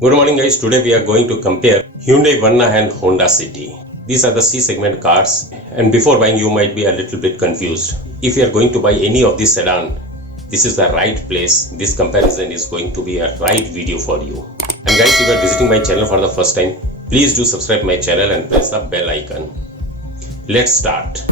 Good morning guys, today we are going to compare Hyundai Verna and Honda City. These are the C segment cars, and before buying you might be a little bit confused. If you are going to buy any of these sedan, this is the right place. This comparison is going to be a right video for you. And guys, if you are visiting my channel for the first time, please do subscribe my channel and press the bell icon. Let's start.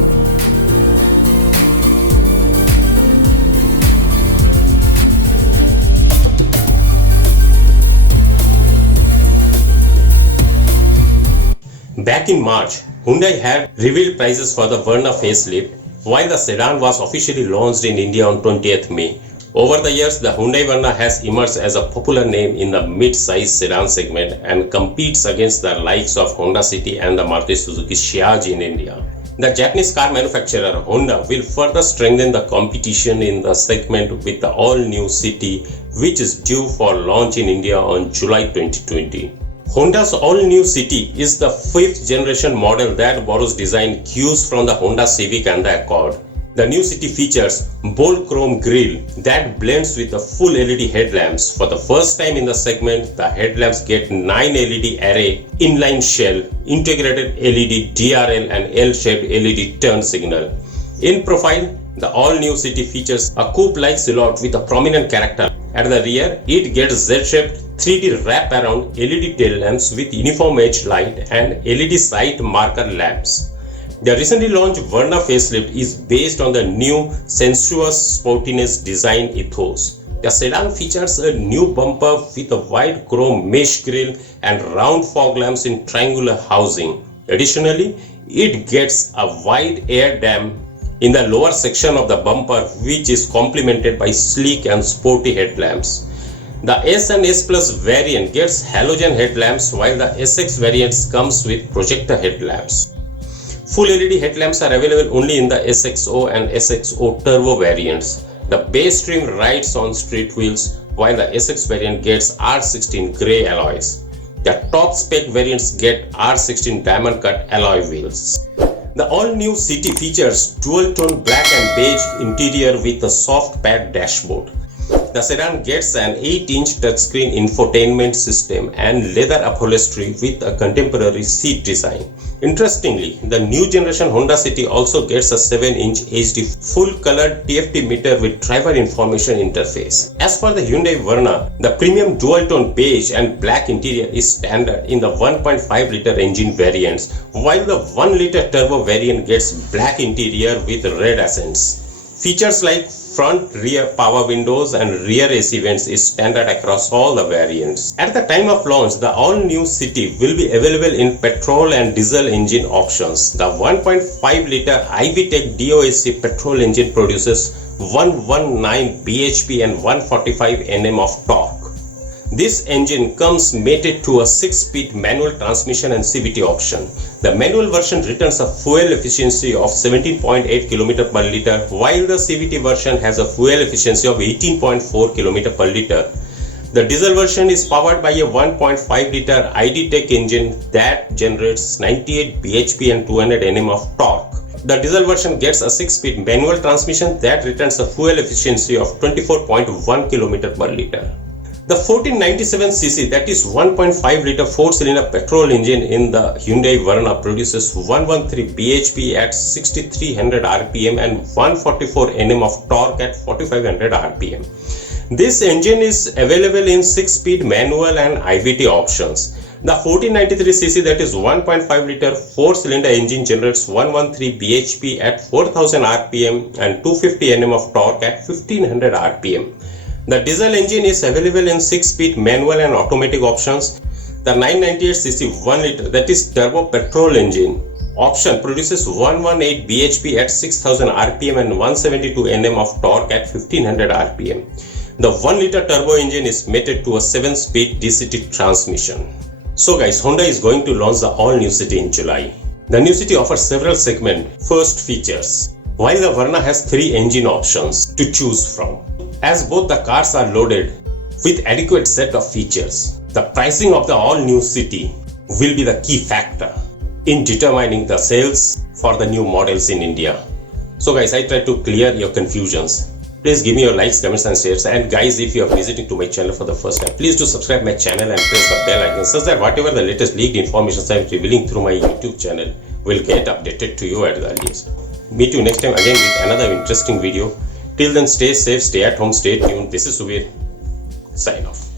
Back in March, Hyundai had revealed prices for the Verna facelift, while the sedan was officially launched in India on 20th May. Over the years, the Hyundai Verna has emerged as a popular name in the mid-size sedan segment and competes against the likes of Honda City and the Maruti Suzuki Ciaz in India. The Japanese car manufacturer Honda will further strengthen the competition in the segment with the all-new City, which is due for launch in India on July 2020. Honda's all-new City is the 5th generation model that borrows design cues from the Honda Civic and the Accord. The new City features bold chrome grille that blends with the full LED headlamps. For the first time in the segment, the headlamps get 9 LED array, inline shell, integrated LED DRL and L-shaped LED turn signal. In profile, the all-new City features a coupe-like silhouette with a prominent character. At the rear, it gets Z-shaped 3D wrap-around LED tail lamps with uniform edge light and LED side marker lamps. The recently launched Verna facelift is based on the new sensuous sportiness design ethos. The sedan features a new bumper with a wide chrome mesh grille and round fog lamps in triangular housing. Additionally, it gets a wide air dam in the lower section of the bumper, which is complemented by sleek and sporty headlamps. The S and S Plus variant gets halogen headlamps, while the SX variants comes with projector headlamps. Full LED headlamps are available only in the SXO and SXO Turbo variants. The base trim rides on street wheels, while the SX variant gets R16 grey alloys. The top spec variants get R16 diamond cut alloy wheels. The all-new City features dual-tone black and beige interior with a soft pad dashboard. The sedan gets an 8-inch touchscreen infotainment system and leather upholstery with a contemporary seat design. Interestingly, the new generation Honda City also gets a 7-inch HD full-colored TFT meter with driver information interface. As for the Hyundai Verna, the premium dual-tone beige and black interior is standard in the 1.5-liter engine variants, while the 1-liter turbo variant gets black interior with red accents. Features like front rear power windows and rear AC vents is standard across all the variants. At the time of launch, the all-new City will be available in petrol and diesel engine options. The 1.5-liter iVTEC DOHC petrol engine produces 119 bhp and 145 Nm of torque. This engine comes mated to a 6-speed manual transmission and CVT option. The manual version returns a fuel efficiency of 17.8 km per liter, while the CVT version has a fuel efficiency of 18.4 km per liter. The diesel version is powered by a 1.5-liter iDTEC engine that generates 98 bhp and 200 Nm of torque. The diesel version gets a 6-speed manual transmission that returns a fuel efficiency of 24.1 km per liter. The 1497cc, that is 1.5-liter 4-cylinder petrol engine in the Hyundai Verna produces 113 bhp at 6300 rpm and 144 Nm of torque at 4500 rpm. This engine is available in 6-speed manual and IVT options. The 1493cc, that is 1.5-liter 4-cylinder engine generates 113 bhp at 4000 rpm and 250 Nm of torque at 1500 rpm. The diesel engine is available in 6-speed manual and automatic options. The 998cc 1-liter, that is turbo petrol engine option produces 118 bhp at 6000 rpm and 172 Nm of torque at 1500 rpm. The 1-liter turbo engine is mated to a 7-speed DCT transmission. So guys, Honda is going to launch the all-new City in July. The new City offers several segment first features, while the Verna has 3 engine options to choose from. As both the cars are loaded with adequate set of features, the pricing of the all-new City will be the key factor in determining the sales for the new models in India. So guys, I tried to clear your confusions. Please give me your likes, comments and shares. And guys, if you are visiting to my channel for the first time, please do subscribe my channel and press the bell icon such that whatever the latest leaked information I am revealing through my YouTube channel will get updated to you at the earliest. Meet you next time again with another interesting video. Till then, stay safe, stay at home, stay tuned. This is Subir. Sign off.